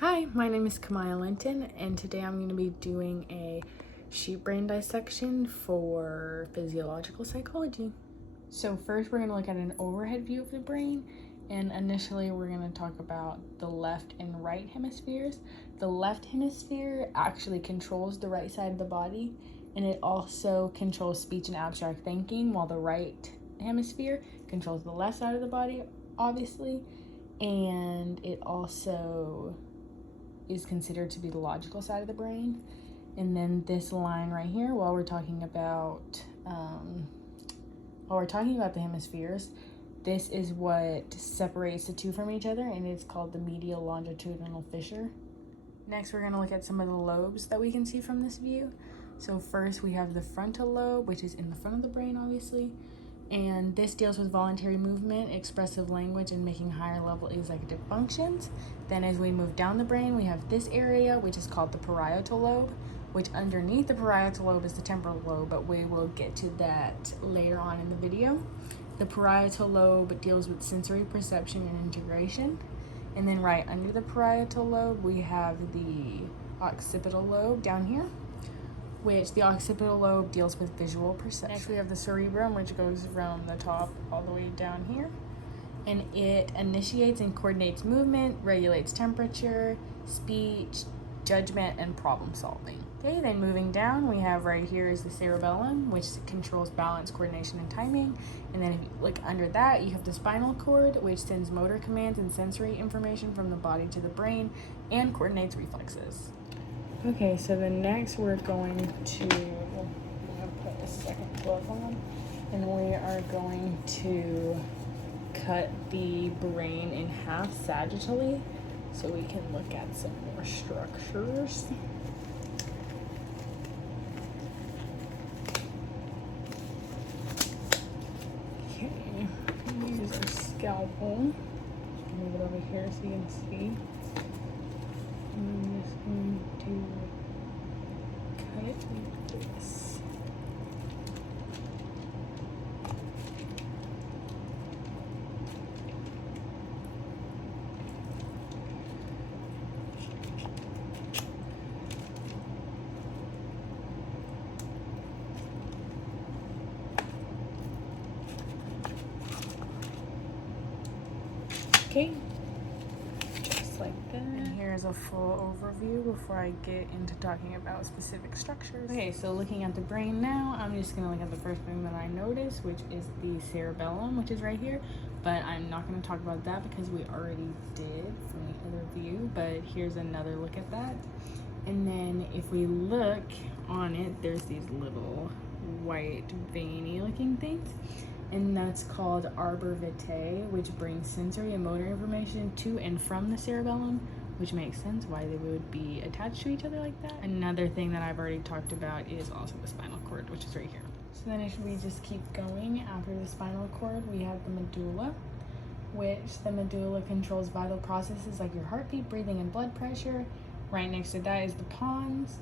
Hi, my name is Kamaya Linton, and today I'm going to be doing a sheep brain dissection for physiological psychology. So first we're going to look at an overhead view of the brain, and initially we're going to talk about the left and right hemispheres. The left hemisphere actually controls the right side of the body, and it also controls speech and abstract thinking, while the right hemisphere controls the left side of the body, obviously, and it also is considered to be the logical side of the brain. And then this line right here, while we're talking about the hemispheres, this is what separates the two from each other, and it's called the medial longitudinal fissure. Next, we're going to look at some of the lobes that we can see from this view. So first we have the frontal lobe, which is in the front of the brain, obviously, and this deals with voluntary movement, expressive language, and making higher level executive functions. Then as we move down the brain, we have this area, which is called the parietal lobe, which underneath the parietal lobe is the temporal lobe, but we will get to that later on in the video. The parietal lobe deals with sensory perception and integration. And then right under the parietal lobe, we have the occipital lobe down here, which the occipital lobe deals with visual perception. Next, we have the cerebrum, which goes from the top all the way down here, and it initiates and coordinates movement, regulates temperature, speech, judgment, and problem solving. Okay, then moving down, we have right here is the cerebellum, which controls balance, coordination, and timing. And then if you look under that, you have the spinal cord, which sends motor commands and sensory information from the body to the brain and coordinates reflexes. Okay, so the next we're going to put a second glove on, and we are going to cut the brain in half sagittally so we can look at some more structures. Okay, use our scalpel. Move it over here so you can see. I'm just going to cut it like this. Okay. Like that. And here's a full overview before I get into talking about specific structures. Okay, so looking at the brain now, I'm just gonna look at the first thing that I noticed, which is the cerebellum, which is right here, but I'm not gonna talk about that because we already did from the other view, but here's another look at that. And then if we look on it, there's these little white veiny looking things, and that's called arbor vitae, which brings sensory and motor information to and from the cerebellum, which makes sense why they would be attached to each other like that. Another thing that I've already talked about is also the spinal cord, which is right here. So then if we just keep going, after the spinal cord, we have the medulla, which the medulla controls vital processes like your heartbeat, breathing, and blood pressure. Right next to that is the pons,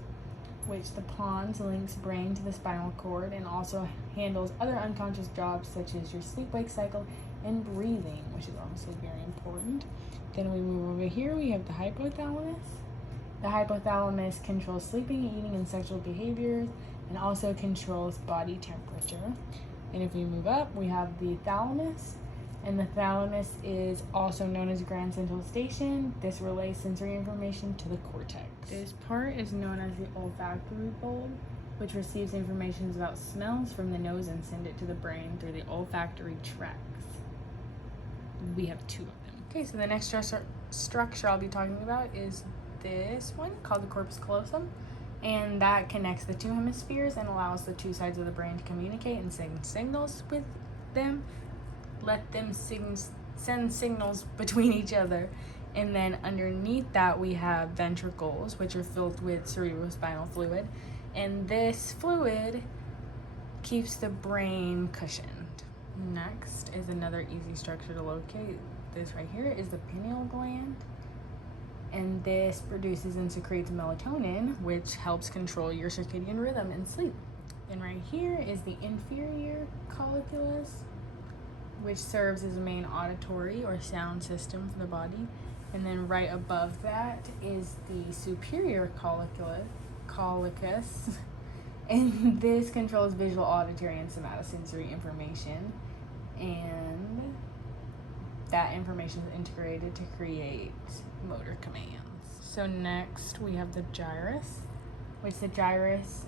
which the pons links brain to the spinal cord and also handles other unconscious jobs such as your sleep-wake cycle and breathing, which is also very important. Then we move over here, we have the hypothalamus. The hypothalamus controls sleeping, eating, and sexual behaviors, and also controls body temperature. And if we move up, we have the thalamus. And the thalamus is also known as grand central station. This relays sensory information to the cortex. This part is known as the olfactory bulb, which receives information about smells from the nose and send it to the brain through the olfactory tracts. We have two of them. Okay, so the next structure I'll be talking about is this one called the corpus callosum, and that connects the two hemispheres and allows the two sides of the brain to communicate and send signals with them. Let them send signals between each other. And then underneath that we have ventricles, which are filled with cerebrospinal fluid, and this fluid keeps the brain cushioned. Next is another easy structure to locate. This right here is the pineal gland, and this produces and secretes melatonin, which helps control your circadian rhythm and sleep. And right here is the inferior colliculus, which serves as a main auditory or sound system for the body. And then right above that is the superior collicus. And this controls visual, auditory, and somatosensory information. And that information is integrated to create motor commands. So next we have the gyrus, which the gyrus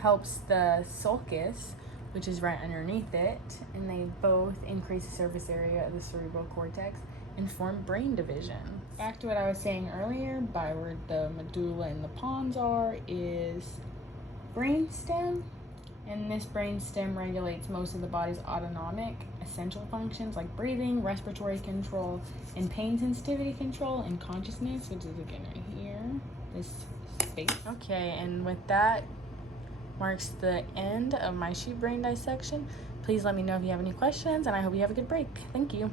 helps the sulcus, which is right underneath it, and they both increase the surface area of the cerebral cortex and form brain division. Back to what I was saying earlier, by where the medulla and the pons are is brainstem, and this brainstem regulates most of the body's autonomic essential functions like breathing, respiratory control, and pain sensitivity control, and consciousness, which is again right here, this space. Okay, and with that marks the end of my sheep brain dissection. Please let me know if you have any questions, and I hope you have a good break. Thank you.